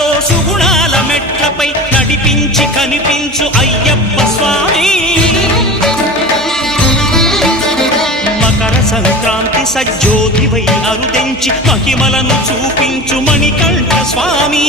సుఖాలతో సుగుణాల మెట్లపై నడిపించి కనిపించు అయ్యప్ప స్వామి మకర సంక్రాంతి సజ్జోతివై అరుదెంచి మహిమలను చూపించు మణికంఠ స్వామి